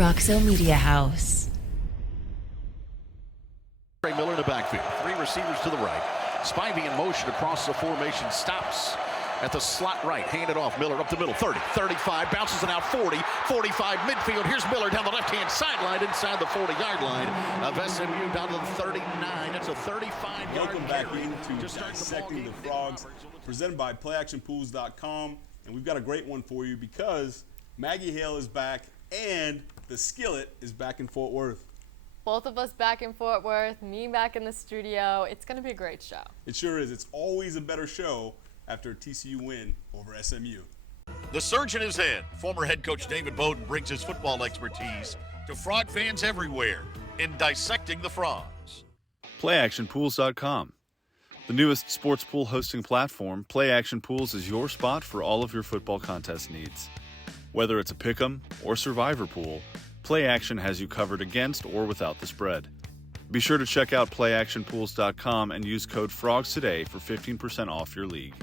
Roxo Media House. Miller in the backfield. Three receivers to the right. Spivey in motion across the formation. Stops at the slot right. Hand it off. Miller up the middle. 30, 35. Bounces it out 40, 45. Midfield. Here's Miller down the left-hand sideline inside the 40-yard line of SMU down to the 39. It's a 35-yard Welcome back into Dissecting the Frogs, presented by PlayActionPools.com. And we've got a great one for you because Maggie Hale is back and the Skillet is back in Fort Worth. Both of us back in Fort Worth, me back in the studio. It's going to be a great show. It sure is. It's always a better show after a TCU win over SMU. The surge in his head. Former head coach David Beaudin brings his football expertise to Frog fans everywhere in Dissecting the Frogs. PlayActionPools.com. The newest sports pool hosting platform, Play Action Pools is your spot for all of your football contest needs. Whether it's a pick'em or survivor pool, Play Action has you covered against or without the spread. Be sure to check out PlayActionPools.com and use code FROGS today for 15% off your league.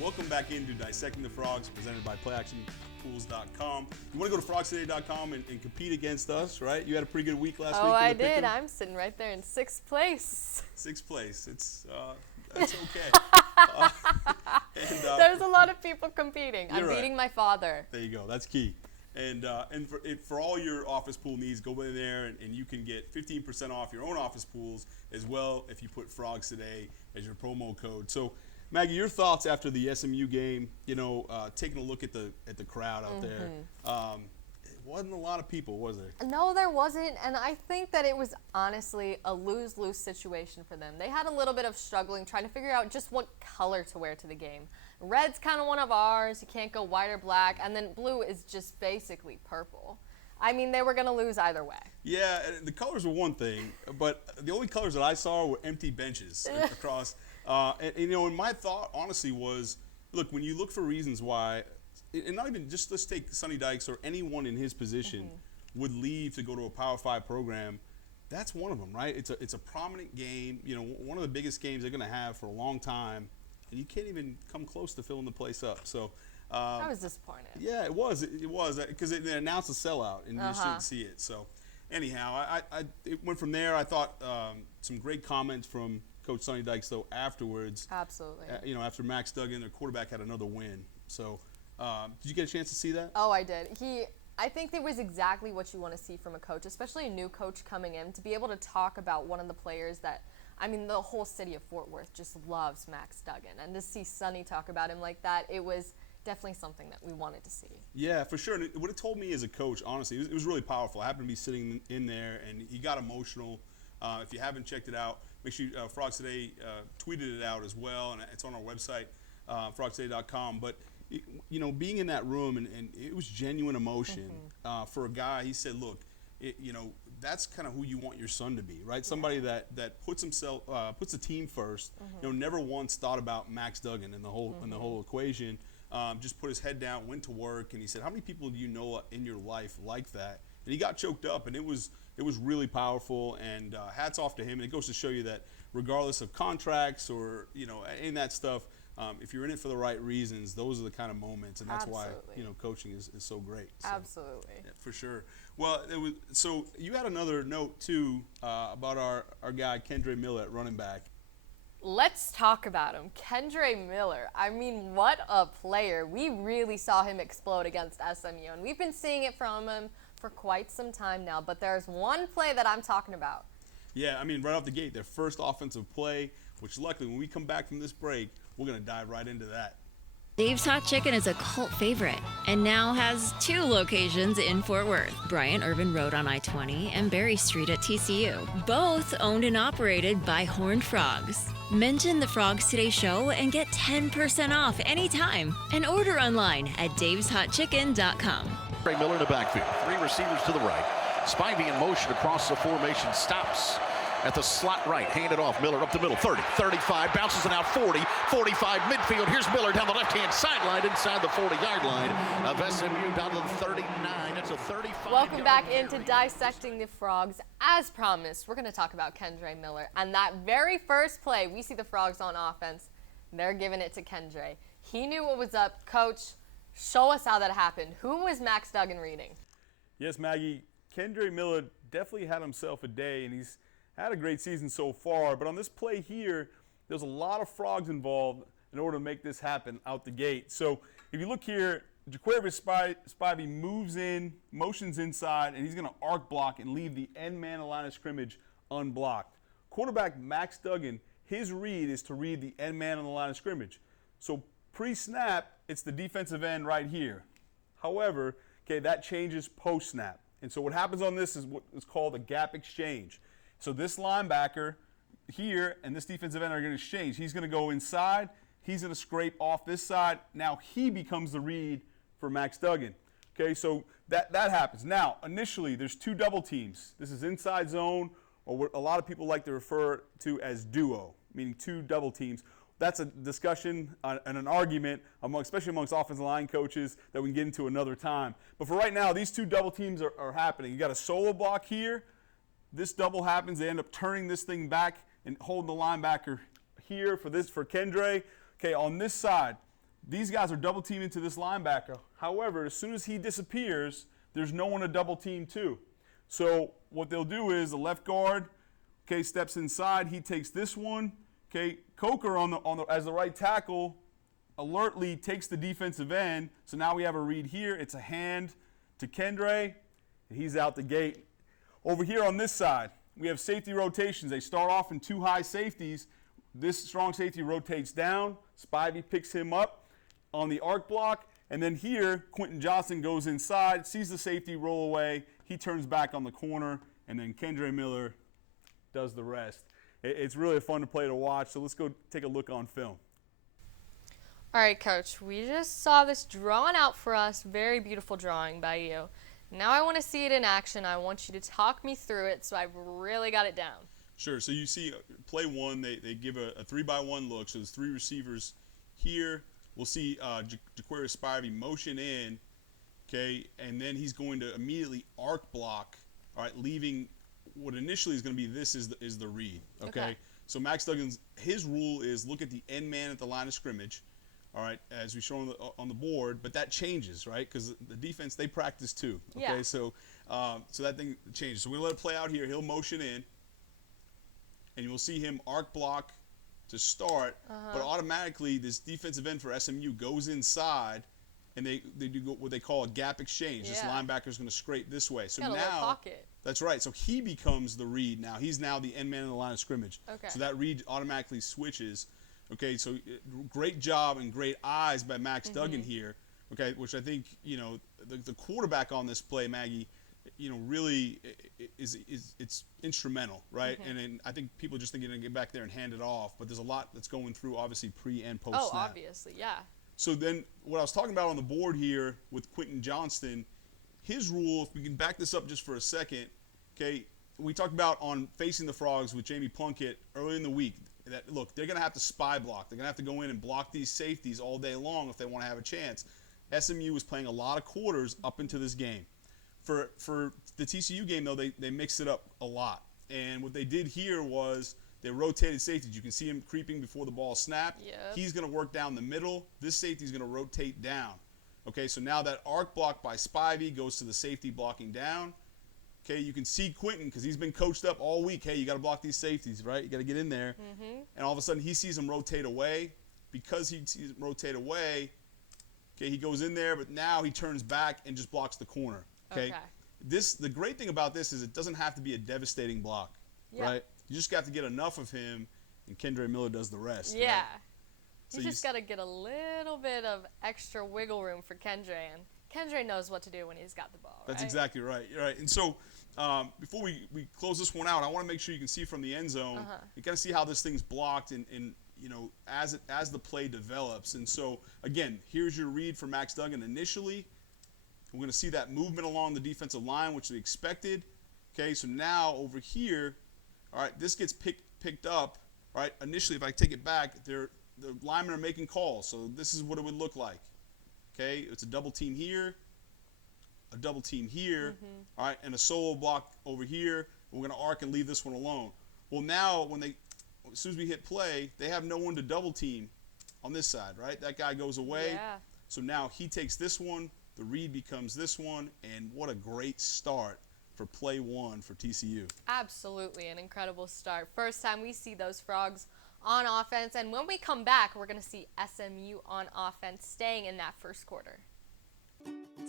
Welcome back into Dissecting the Frogs, presented by PlayActionPools.com. You want to go to FrogsToday.com and compete against us, right? You had a pretty good week last week. Oh, I did. I'm sitting right there in sixth place. Sixth place. That's okay. There's a lot of people competing. I'm right. beating my father. There you go. That's key. And for all your office pool needs, go in there and you can get 15% off your own office pools as well if you put Frogs Today as your promo code. So, Maggie, your thoughts after the SMU game? Taking a look at the crowd out there. It wasn't a lot of people, was there? No, there wasn't, and I think that it was honestly a lose-lose situation for them. They had a little bit of struggling trying to figure out just what color to wear to the game. Red's kind of one of ours. You can't go white or black, and then blue is just basically purple. I mean, they were going to lose either way. Yeah, the colors were one thing, but the only colors that I saw were empty benches across. And my thought, honestly, was, look, when you look for reasons why, and not even just let's take Sonny Dykes or anyone in his position would leave to go to a Power 5 program, that's one of them, right? It's a prominent game, one of the biggest games they're going to have for a long time, and you can't even come close to filling the place up. So I was disappointed. Yeah, it was because they announced a sellout and you just didn't see it. So anyhow, it went from there. I thought some great comments from Coach Sonny Dykes though afterwards. Absolutely. After Max Duggan, their quarterback had another win. So did you get a chance to see that? Oh, I did. I think it was exactly what you want to see from a coach, especially a new coach coming in, to be able to talk about one of the players that, I mean, the whole city of Fort Worth just loves Max Duggan. And to see Sonny talk about him like that, it was definitely something that we wanted to see. Yeah, for sure. And what it told me as a coach, honestly, it was really powerful. I happened to be sitting in there, and he got emotional. If you haven't checked it out, make sure Frogs Today tweeted it out as well, and it's on our website, frogstoday.com. But being in that room, and it was genuine emotion for a guy. He said, look, that's kind of who you want your son to be, right? Somebody that puts himself, puts the team first. Never once thought about Max Duggan in the whole equation. Just put his head down, went to work, and he said, how many people do you know in your life like that? And he got choked up, and it was really powerful, and hats off to him. And it goes to show you that regardless of contracts or, any of that stuff, if you're in it for the right reasons, those are the kind of moments, and that's why, coaching is so great. So, absolutely. Yeah, for sure. Well, so you had another note, too, about our guy, Kendra Miller at running back. Let's talk about him. Kendra Miller. I mean, what a player. We really saw him explode against SMU, and we've been seeing it from him for quite some time now, but there's one play that I'm talking about. Yeah, I mean, right off the gate, their first offensive play, which luckily when we come back from this break, we're going to dive right into that. Dave's Hot Chicken is a cult favorite and now has 2 locations in Fort Worth, Bryant Irvin Road on I-20 and Berry Street at TCU, both owned and operated by Horned Frogs. Mention the Frogs Today show and get 10% off anytime and order online at daveshotchicken.com. Miller in the backfield. 3 receivers to the right. Spivey in motion across the formation. Stops at the slot right. Hand it off. Miller up the middle. 30, 35. Bounces it out 40, 45. Midfield. Here's Miller down the left-hand sideline inside the 40-yard line of SMU down to the 39. It's a 35. Welcome back into Dissecting the Frogs. As promised, we're going to talk about Kendra Miller. And that very first play, we see the Frogs on offense. They're giving it to Kendra. He knew what was up. Coach, show us how that happened. Who was Max Duggan reading? Yes, Maggie, Kendra Miller definitely had himself a day, and he's had a great season so far. But on this play here, there's a lot of frogs involved in order to make this happen out the gate. So if you look here, Jaquarius Spivey moves in, motions inside, and he's going to arc block and leave the end man of line of scrimmage unblocked. Quarterback Max Duggan, his read is to read the end man on the line of scrimmage. So pre-snap, it's the defensive end right here. However, okay, that changes post-snap. And so what happens on this is what is called a gap exchange. So this linebacker here and this defensive end are going to exchange. He's going to go inside. He's going to scrape off this side. Now he becomes the read for Max Duggan. Okay, so that happens. Now, initially, there's two double teams. This is inside zone, or what a lot of people like to refer to as duo, meaning two double teams. That's a discussion and an argument, especially amongst offensive line coaches, that we can get into another time. But for right now, these two double teams are happening. You got a solo block here. This double happens. They end up turning this thing back and holding the linebacker here for Kendra. Okay, on this side, these guys are double teaming to this linebacker. However, as soon as he disappears, there's no one to double team to. So what they'll do is the left guard, okay, steps inside. He takes this one. Okay, Coker as the right tackle alertly takes the defensive end. So now we have a read here. It's a hand to Kendra, and he's out the gate. Over here on this side, we have safety rotations. They start off in two high safeties. This strong safety rotates down. Spivey picks him up on the arc block. And then here, Quentin Johnson goes inside, sees the safety roll away. He turns back on the corner, and then Kendra Miller does the rest. It's really a fun play to watch, so let's go take a look on film. All right, Coach, we just saw this drawn out for us. Very beautiful drawing by you. Now I want to see it in action. I want you to talk me through it, so I've really got it down. Sure. So you see play one, they give a 3-by-1 look. So there's three receivers here. We'll see Jaquarius Spivey motion in, okay, and then he's going to immediately arc block, all right, leaving what initially is going to be is the read, okay? So Max Duggan's, his rule is look at the end man at the line of scrimmage, all right, as we show on the board, but that changes, right? Because the defense, they practice too, okay? Yeah. So that thing changes. So we're going to let it play out here. He'll motion in, and you'll see him arc block to start, but automatically this defensive end for SMU goes inside, and they do what they call a gap exchange. This linebacker's going to scrape this way. So got a now, little pocket. That's right. So he becomes the read now. He's now the end man in the line of scrimmage. Okay. So that read automatically switches. Okay, so great job and great eyes by Max Duggan here. Okay, which I think, you know, the quarterback on this play, Maggie, you know, really is it's instrumental, right? And then I think people just think you're going to get back there and hand it off, but there's a lot that's going through, obviously, pre and post snap. Oh, obviously, yeah. So then what I was talking about on the board here with Quentin Johnston, his rule, if we can back this up just for a second, okay, we talked about on Facing the Frogs with Jamie Plunkett early in the week that, look, they're going to have to spy block. They're going to have to go in and block these safeties all day long if they want to have a chance. SMU was playing a lot of quarters up into this game. For the TCU game, though, they mixed it up a lot. And what they did here was they rotated safeties. You can see him creeping before the ball snapped. Yep. He's going to work down the middle. This safety's going to rotate down. Okay, so now that arc block by Spivey goes to the safety blocking down. Okay, you can see Quentin because he's been coached up all week. Hey, you got to block these safeties, right? You got to get in there. And all of a sudden he sees him rotate away. Because he sees him rotate away, okay, he goes in there, but now he turns back and just blocks the corner. Okay. The great thing about this is it doesn't have to be a devastating block, right? You just got to get enough of him, and Kendra Miller does the rest. Yeah. Right? You just got to get a little bit of extra wiggle room for Kendra, and Kendra knows what to do when he's got the ball, That's right? exactly right. You're right. And so before we close this one out, I want to make sure you can see from the end zone. You got to see how this thing's blocked and you know, as the play develops. And so, again, here's your read for Max Duggan initially. We're going to see that movement along the defensive line, which we expected. Okay, so now over here, all right, this gets picked up. All right, initially, if I take it back, the linemen are making calls. So this is what it would look like. Okay, it's a double team here, a double team here, all right, and a solo block over here. We're going to arc and leave this one alone. Well, now as soon as we hit play, they have no one to double team on this side, right? That guy goes away. Yeah. So now he takes this one, The read becomes this one, and what a great start for play one for TCU. Absolutely, an incredible start. First time we see those Frogs on offense, and when we come back, we're going to see SMU on offense staying in that first quarter.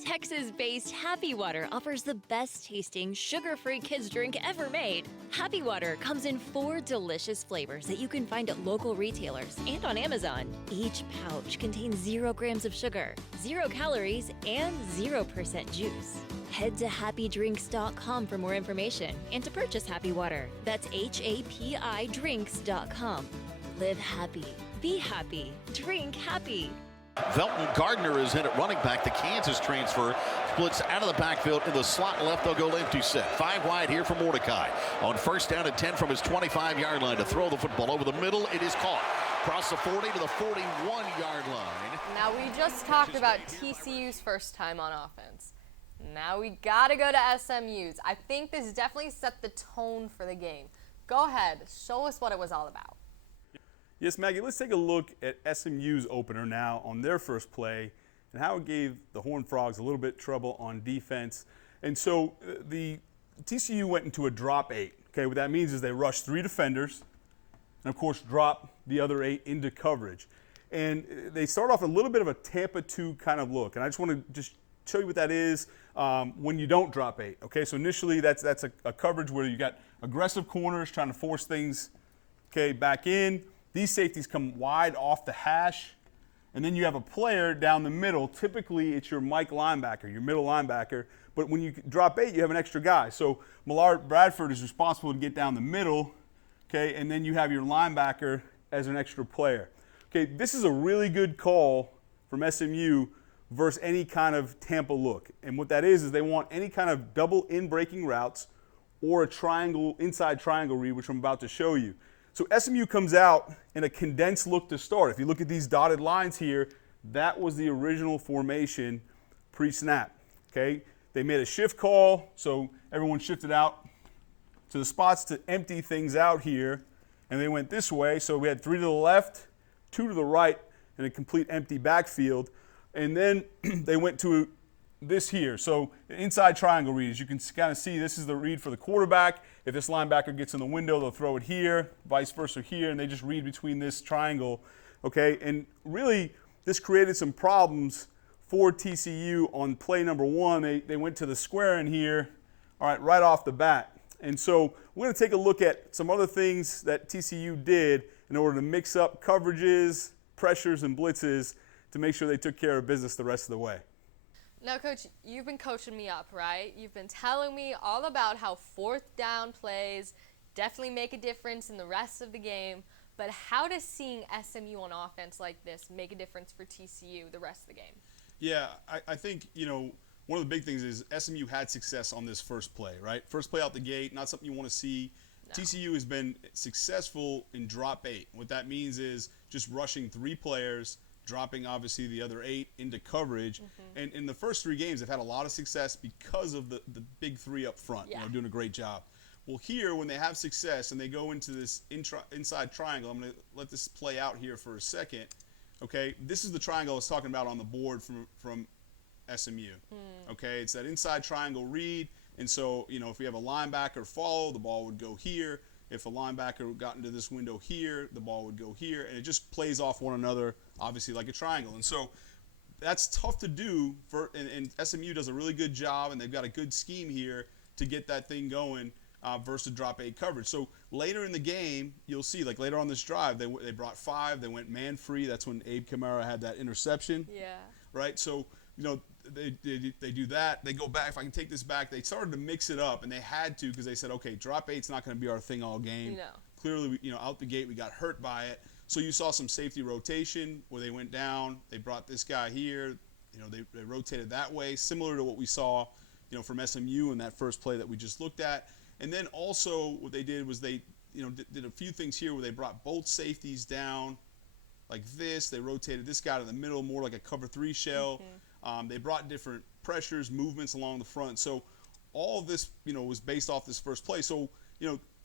Texas-based Happy Water offers the best-tasting, sugar-free kids drink ever made. Happy Water comes in 4 delicious flavors that you can find at local retailers and on Amazon. Each pouch contains 0 grams of sugar, 0 calories, and 0% juice. Head to happydrinks.com for more information and to purchase Happy Water. That's HAPI drinks.com. Live happy, be happy, drink happy. Velton Gardner is in at running back. The Kansas transfer splits out of the backfield in the slot left. They'll go empty set. 5 wide here for Mordecai. On first down and 10 from his 25-yard line to throw the football over the middle. It is caught. Across the 40 to the 41-yard line. Now, we just talked about TCU's first time on offense. Now we got to go to SMU's. I think this definitely set the tone for the game. Go ahead. Show us what it was all about. Yes, Maggie, let's take a look at SMU's opener now on their first play and how it gave the Horned Frogs a little bit trouble on defense. And so the TCU went into a drop 8. Okay, what that means is they rushed 3 defenders and, of course, drop the other 8 into coverage. And they start off a little bit of a Tampa 2 kind of look. And I just want to just show you what that is when you don't drop 8. Okay, so initially that's a coverage where you got aggressive corners trying to force things, okay, back in. These safeties come wide off the hash, and then you have a player down the middle. Typically, it's your Mike linebacker, your middle linebacker. But when you drop 8, you have an extra guy. So Millard Bradford is responsible to get down the middle, okay, and then you have your linebacker as an extra player. Okay, this is a really good call from SMU versus any kind of Tampa look. And what that is they want any kind of double in-breaking routes or a triangle, inside triangle read, which I'm about to show you. So SMU comes out in a condensed look to start. If you look at these dotted lines here, that was the original formation pre-snap, okay? They made a shift call, so everyone shifted out to the spots to empty things out here, and they went this way. So we had 3 to the left, 2 to the right, and a complete empty backfield. And then they went to this here. So inside triangle read, as you can kind of see, this is the read for the quarterback. If this linebacker gets in the window, they'll throw it here, vice versa here, and they just read between this triangle, okay? And really, this created some problems for TCU on play number 1. They went to the square in here, all right, right off the bat. And so we're going to take a look at some other things that TCU did in order to mix up coverages, pressures, and blitzes to make sure they took care of business the rest of the way. Now, Coach, you've been coaching me up, right? You've been telling me all about how 4th down plays definitely make a difference in the rest of the game. But how does seeing SMU on offense like this make a difference for TCU the rest of the game? Yeah, I think, one of the big things is SMU had success on this first play, right? First play out the gate, not something you want to see. No. TCU has been successful in drop 8. What that means is just rushing 3 players, dropping obviously the other 8 into coverage. Mm-hmm. And in the first 3 games, they've had a lot of success because of the big 3 up front, doing a great job. Well, here, when they have success and they go into this inside triangle, I'm going to let this play out here for a second. Okay, this is the triangle I was talking about on the board from SMU. Okay, it's that inside triangle read. And so, if we have a linebacker follow, the ball would go here. If a linebacker got into this window here, the ball would go here. And it just plays off one another, obviously, like a triangle. And so that's tough to do, and SMU does a really good job, and they've got a good scheme here to get that thing going versus drop 8 coverage. So later in the game, you'll see, like later on this drive, they brought 5. They went man-free. That's when Abe Kamara had that interception. Yeah. Right? So, they do that. They go back. If I can take this back, they started to mix it up, and they had to because they said, okay, drop 8's not going to be our thing all game. Clearly, out the gate, we got hurt by it. So you saw some safety rotation where they went down. They brought this guy here. They rotated that way, similar to what we saw, from SMU in that first play that we just looked at. And then also what they did was they, did a few things here where they brought both safeties down like this. They rotated this guy to the middle, more like a cover 3 shell. Mm-hmm. They brought different pressures, movements along the front. So all of this, was based off this first play. So,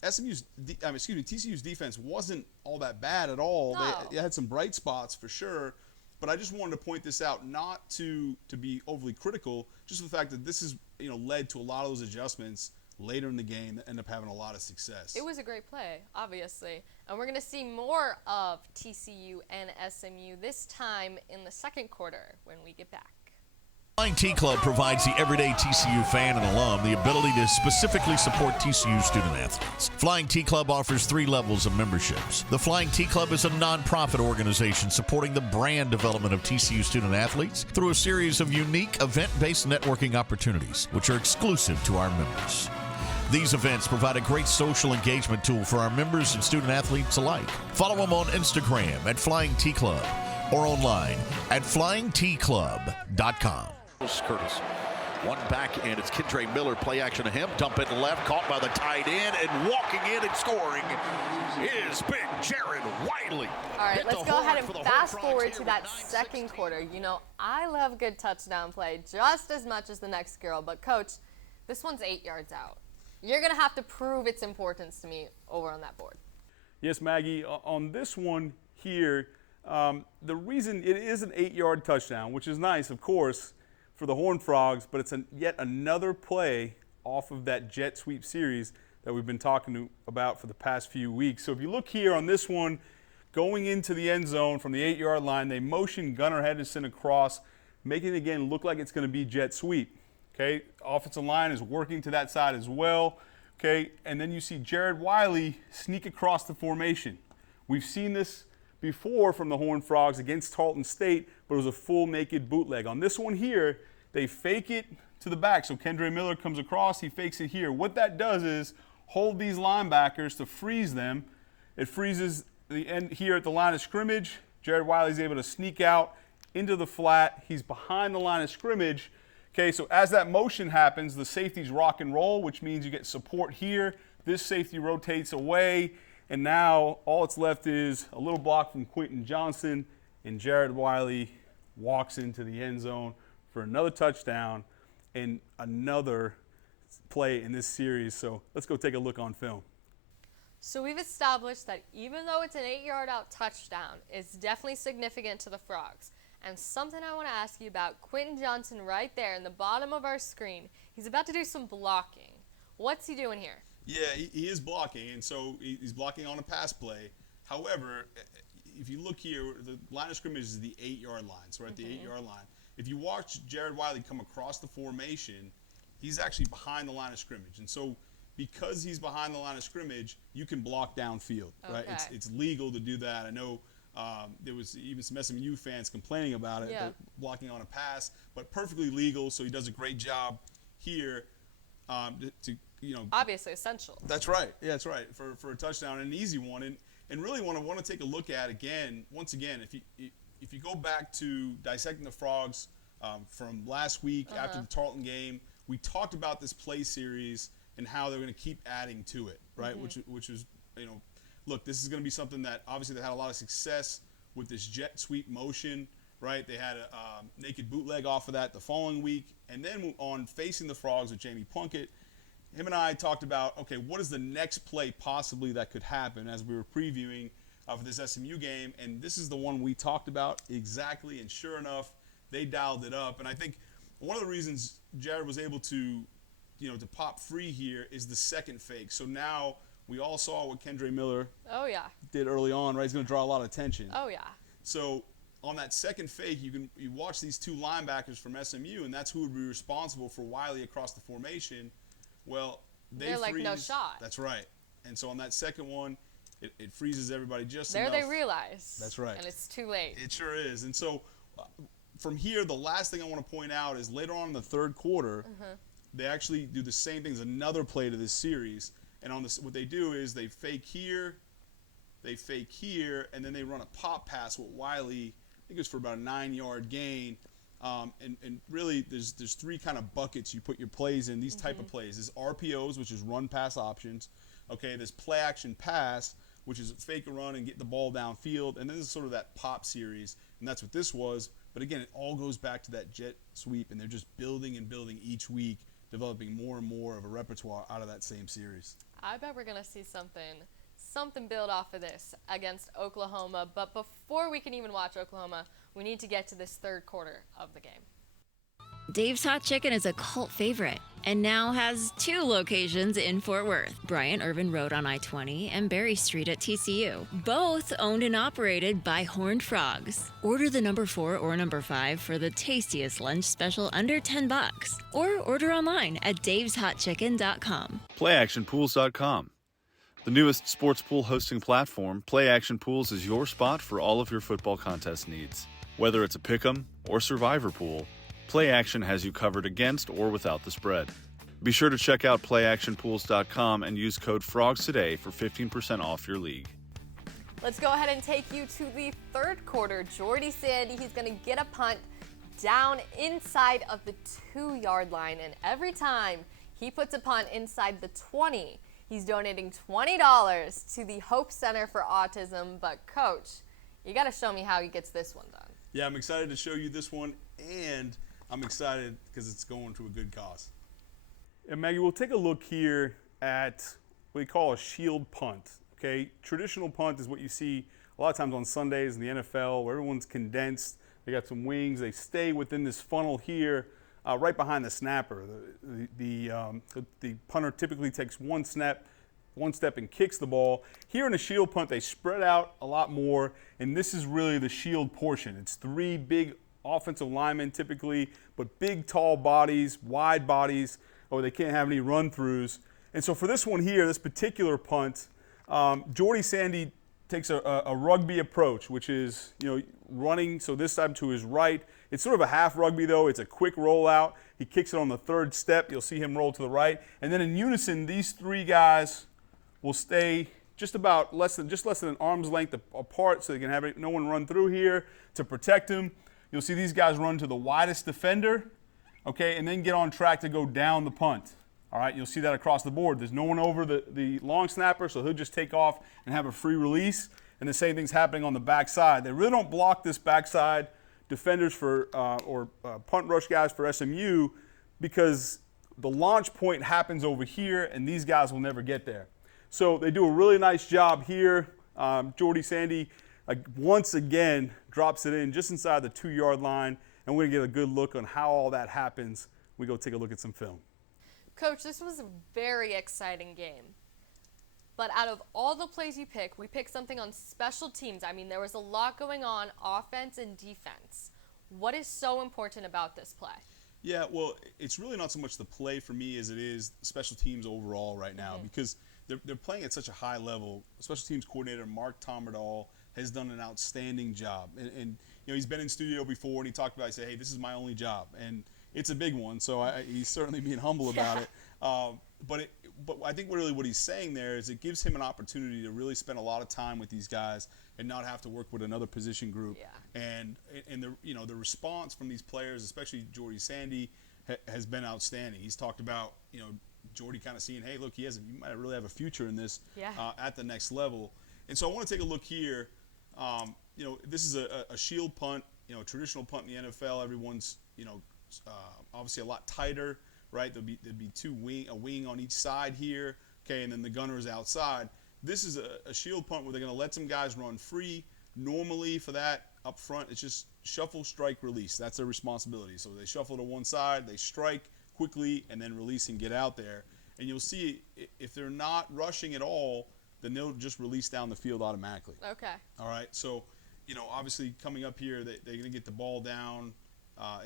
TCU's defense wasn't all that bad at all. No. They had some bright spots for sure. But I just wanted to point this out, not to be overly critical, just the fact that this is, led to a lot of those adjustments later in the game that end up having a lot of success. It was a great play, obviously. And we're going to see more of TCU and SMU this time in the second quarter when we get back. Flying T Club provides the everyday TCU fan and alum the ability to specifically support TCU student athletes. Flying T Club offers 3 levels of memberships. The Flying T Club is a nonprofit organization supporting the brand development of TCU student athletes through a series of unique event-based networking opportunities, which are exclusive to our members. These events provide a great social engagement tool for our members and student athletes alike. Follow them on Instagram at Flying T Club or online at flyingtclub.com. Curtis, one back, and it's Kendra Miller. Play action to him. Dump it left, caught by the tight end, and walking in and scoring is big Jared Wiley. All right, let's go ahead and fast forward to that second quarter. I love good touchdown play just as much as the next girl, but Coach, this one's 8 yards out. You're going to have to prove its importance to me over on that board. Yes, Maggie, on this one here, the reason it is an 8-yard touchdown, which is nice, of course, for the Horned Frogs, but it's yet another play off of that jet sweep series that we've been talking about for the past few weeks. So if you look here on this one, going into the end zone from the 8-yard line, they motion Gunnar Henderson across, making it again look like it's going to be jet sweep. Okay, offensive line is working to that side as well. Okay, and then you see Jared Wiley sneak across the formation. We've seen this before from the Horned Frogs against Tarleton State, but it was a full naked bootleg. On this one here, they fake it to the back. So Kendra Miller comes across, he fakes it here. What that does is hold these linebackers to freeze them. It freezes the end here at the line of scrimmage. Jared Wiley's able to sneak out into the flat. He's behind the line of scrimmage. Okay, so as that motion happens, the safeties rock and roll, which means you get support here. This safety rotates away, and now all it's left is a little block from Quentin Johnson, and Jared Wiley walks into the end zone for another touchdown and another play in this series. So let's go take a look on film. So we've established that even though it's an 8-yard out touchdown, it's definitely significant to the Frogs. And something I want to ask you about, Quentin Johnson right there in the bottom of our screen, he's about to do some blocking. What's he doing here? Yeah, he is blocking, and so he's blocking on a pass play. However, if you look here, the line of scrimmage is the 8-yard line, so we're at the 8-yard line. If you watch Jared Wiley come across the formation, he's actually behind the line of scrimmage. And so because he's behind the line of scrimmage, you can block downfield, right? Okay. It's legal to do that. I know there was even some SMU fans complaining about it, Yeah. blocking on a pass, but perfectly legal, so he does a great job here Obviously essential. That's right. Yeah, that's right. For a touchdown, and an easy one. And really want to take a look at once again, if you go back to Dissecting the Frogs from last week after the Tarleton game, we talked about this play series and how they're going to keep adding to it, right? Which was, look, this is going to be something that obviously they had a lot of success with this jet sweep motion, right? They had a naked bootleg off of that the following week. And then on Facing the Frogs with Jamie Plunkett, him and I talked about, okay, what is the next play possibly that could happen as we were previewing for this SMU game. And this is the one we talked about exactly. And sure enough, they dialed it up. And I think one of the reasons Jared was able to, to pop free here is the second fake. So now we all saw what Kendra Miller did early on, right? He's going to draw a lot of attention. Oh, yeah. So on that second fake, you watch these two linebackers from SMU, and that's who would be responsible for Wiley across the formation. Well, they're like, no shot. That's right. And so on that second one, it freezes everybody just there enough. They realize. That's right. And it's too late. It sure is. And so from here, the last thing I want to point out is later on in the third quarter, they actually do the same thing as another play to this series. And on this, what they do is they fake here, and then they run a pop pass with Wiley. I think it was for about a 9-yard gain. And really, there's three kind of buckets you put your plays in, these type of plays. There's RPOs, which is run pass options. Okay, there's play action pass, which is fake a run and get the ball downfield. And then there's sort of that pop series, and that's what this was. But again, it all goes back to that jet sweep, and they're just building and building each week, developing more and more of a repertoire out of that same series. I bet we're going to see something build off of this against Oklahoma. But before we can even watch Oklahoma, We need to get to this third quarter of the game. Dave's Hot Chicken is a cult favorite and now has 2 locations in Fort Worth, Bryant Irvin Road on I-20 and Berry Street at TCU. Both owned and operated by Horned Frogs. Order the number 4 or number 5 for the tastiest lunch special under $10. Or order online at daveshotchicken.com. PlayActionPools.com. The newest sports pool hosting platform, Play Action Pools is your spot for all of your football contest needs. Whether it's a pick'em or survivor pool, Play Action has you covered against or without the spread. Be sure to check out PlayActionPools.com and use code FROGS today for 15% off your league. Let's go ahead and take you to the third quarter. Jordy Sandy, he's going to get a punt down inside of the 2-yard line, and every time he puts a punt inside the 20, he's donating $20 to the Hope Center for Autism. But Coach, you got to show me how he gets this one done. Yeah, I'm excited to show you this one, and I'm excited because it's going to a good cause. And Maggie, we'll take a look here at what we call a shield punt. Okay, traditional punt is what you see a lot of times on Sundays in the NFL, where everyone's condensed. They got some wings. They stay within this funnel here, right behind the snapper. The punter typically takes one step and kicks the ball. Here in a shield punt, they spread out a lot more, and this is really the shield portion. It's 3 big offensive linemen typically, but big, tall bodies, wide bodies, or they can't have any run-throughs. And so for this one here, this particular punt, Jordy Sandy takes a rugby approach, which is, running, so this time to his right. It's sort of a half rugby, though. It's a quick rollout. He kicks it on the 3rd step. You'll see him roll to the right. And then in unison, these 3 guys will stay just less than an arm's length apart, so they can have no one run through here to protect him. You'll see these guys run to the widest defender, okay, and then get on track to go down the punt. All right, you'll see that across the board. There's no one over the long snapper, so he'll just take off and have a free release. And the same thing's happening on the backside. They really don't block this backside defenders for punt rush guys for SMU because the launch point happens over here, and these guys will never get there. So they do a really nice job here. Jordy Sandy, once again, drops it in just inside the 2-yard line, and we're going to get a good look on how all that happens. We go take a look at some film. Coach, this was a very exciting game. But out of all the plays you pick, we picked something on special teams. I mean, there was a lot going on, offense and defense. What is so important about this play? Yeah, well, it's really not so much the play for me as it is special teams overall right now, because they're playing at such a high level. Special teams coordinator Mark Tomerdal has done an outstanding job. And he's been in studio before, and he talked about, he said, hey, this is my only job. And it's a big one, so he's certainly being humble about it. But I think really what he's saying there is it gives him an opportunity to really spend a lot of time with these guys and not have to work with another position group. Yeah. And the response from these players, especially Jordy Sandy, has been outstanding. He's talked about Jordy kind of seeing, hey, look, you might really have a future in this at the next level. And so I want to take a look here. This is a shield punt, traditional punt in the NFL. Everyone's obviously a lot tighter. Right, there'd be a wing on each side here, okay, and then the gunner is outside. This is a shield punt where they're going to let some guys run free. Normally for that up front, it's just shuffle, strike, release. That's their responsibility. So they shuffle to one side, they strike quickly, and then release and get out there. And you'll see if they're not rushing at all, then they'll just release down the field automatically. Okay. All right, so obviously coming up here, they're going to get the ball down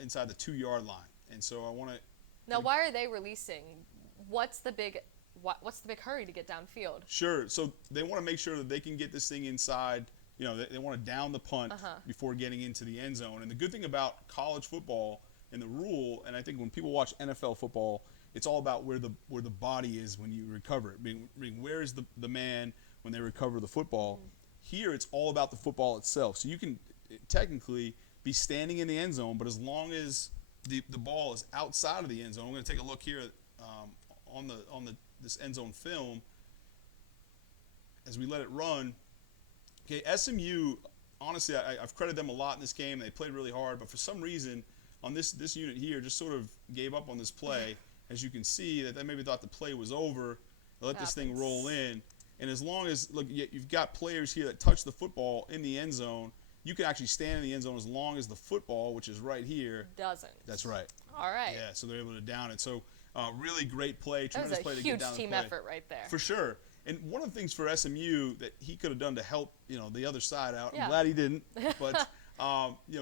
inside the 2-yard line. And so I want to. Now, why are they releasing? What's the big hurry to get downfield? Sure. So they want to make sure that they can get this thing inside. They want to down the punt before getting into the end zone. And the good thing about college football and the rule, and I think when people watch NFL football, it's all about where the body is when you recover it. I mean, where is the man when they recover the football? Here, it's all about the football itself. So you can technically be standing in the end zone, but as long as the ball is outside of the end zone. I'm going to take a look here on this end zone film as we let it run. Okay, SMU, honestly, I've credited them a lot in this game. They played really hard, but for some reason on this unit here just sort of gave up on this play. As you can see, that they maybe thought the play was over. They let this thing roll in. And as long as, look, you've got players here that touch the football in the end zone, you can actually stand in the end zone as long as the football, which is right here, doesn't. That's right. All right. Yeah, so they're able to down it. So really great play, That tremendous play was a to get huge down team the play. effort right there. For sure. And one of the things for SMU that he could have done to help, the other side out, Yeah. I'm glad he didn't, but,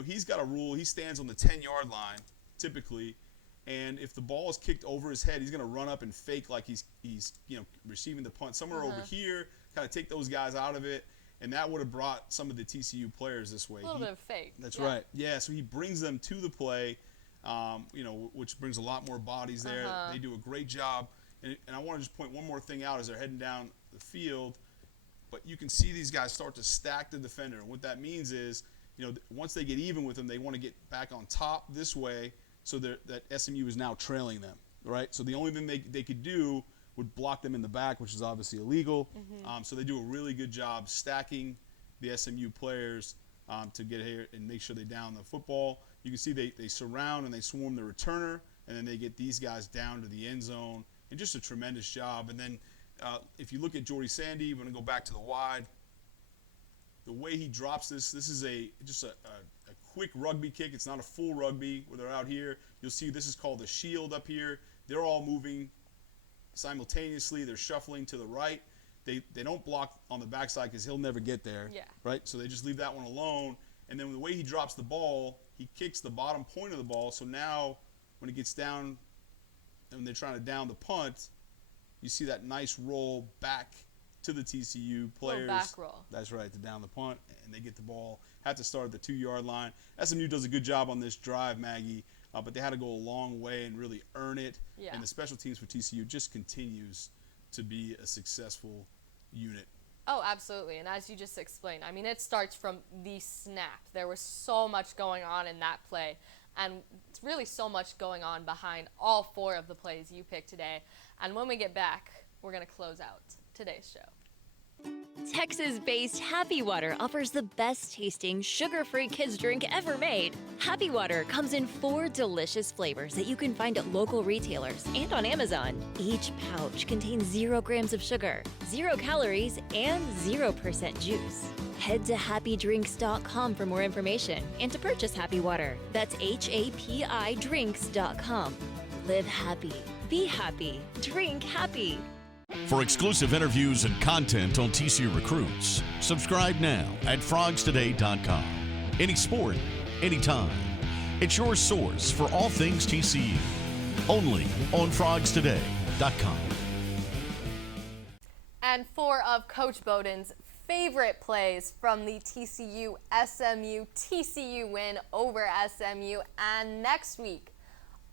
he's got a rule. He stands on the 10-yard line, typically, and if the ball is kicked over his head, he's going to run up and fake like he's receiving the punt somewhere over here, kind of take those guys out of it, and that would have brought some of the TCU players this way. A little bit of fake. That's right. Yeah, so he brings them to the play, which brings a lot more bodies there. They do a great job. And I want to just point one more thing out as they're heading down the field. But you can see these guys start to stack the defender. And what that means is, once they get even with them, they want to get back on top this way so that SMU is now trailing them, right? So the only thing they could do would block them in the back, which is obviously illegal. So they do a really good job stacking the SMU players to get here and make sure they down the football. You can see they surround and they swarm the returner, and then they get these guys down to the end zone. And just a tremendous job. And then if you look at Jordy Sandy, we're going to go back to the wide. The way he drops this is just a quick rugby kick. It's not a full rugby where they're out here. You'll see this is called the shield up here. They're all moving simultaneously. They're shuffling to the right. They don't block on the backside because he'll never get there. Yeah. Right? So they just leave that one alone. And then the way he drops the ball, he kicks the bottom point of the ball. So now when it gets down, and they're trying to down the punt, you see that nice roll back to the TCU players. Little back roll. That's right, to down the punt, and they get the ball. Have to start at the 2-yard line. SMU does a good job on this drive, Maggie, but they had to go a long way and really earn it. Yeah. And the special teams for TCU just continues to be a successful unit. Oh, absolutely. And as you just explained, I mean, it starts from the snap. There was so much going on in that play. And it's really so much going on behind all 4 of the plays you picked today. And when we get back, we're going to close out today's show. Texas-based Happy Water offers the best-tasting, sugar-free kids drink ever made. Happy Water comes in 4 delicious flavors that you can find at local retailers and on Amazon. Each pouch contains 0 grams of sugar, 0 calories, and 0% juice. Head to happydrinks.com for more information and to purchase Happy Water. That's HAPI drinks.com. Live happy, be happy, drink happy. For exclusive interviews and content on TCU recruits, subscribe now at frogstoday.com. Any sport, anytime. It's your source for all things TCU. Only on frogstoday.com. And 4 of Coach Beaudin's favorite plays from the TCU win over SMU. And next week,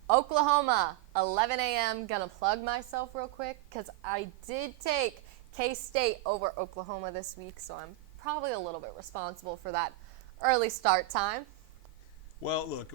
Oklahoma, 11 a.m. Gonna plug myself real quick because I did take K-State over Oklahoma this week, so I'm probably a little bit responsible for that early start time. Well, look,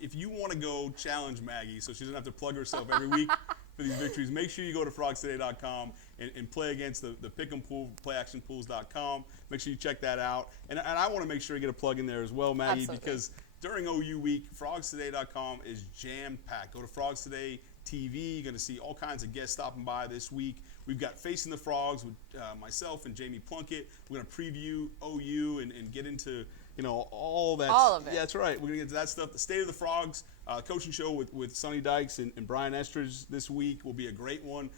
if you want to go challenge Maggie so she doesn't have to plug herself every week for these victories, make sure you go to frogstoday.com and play against the pick'em pool, playactionpools.com. Make sure you check that out. And I want to make sure you get a plug in there as well, Maggie, Absolutely. because during OU week, frogstoday.com is jam-packed. Go to Frogs Today TV. You're going to see all kinds of guests stopping by this week. We've got Facing the Frogs with myself and Jamie Plunkett. We're going to preview OU and get into all that. All of it. Yeah, that's right. We're going to get to that stuff. The State of the Frogs coaching show with Sonny Dykes and Brian Estridge this week will be a great one.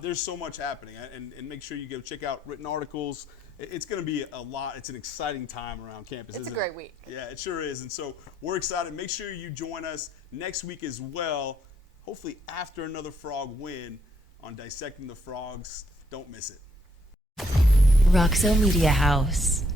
There's so much happening. And make sure you go check out written articles. It's going to be a lot. It's an exciting time around campus. It's a great week. Yeah, it sure is. And so we're excited. Make sure you join us next week as well, hopefully after another Frog win on Dissecting the Frogs. Don't miss it. Roxo Media House.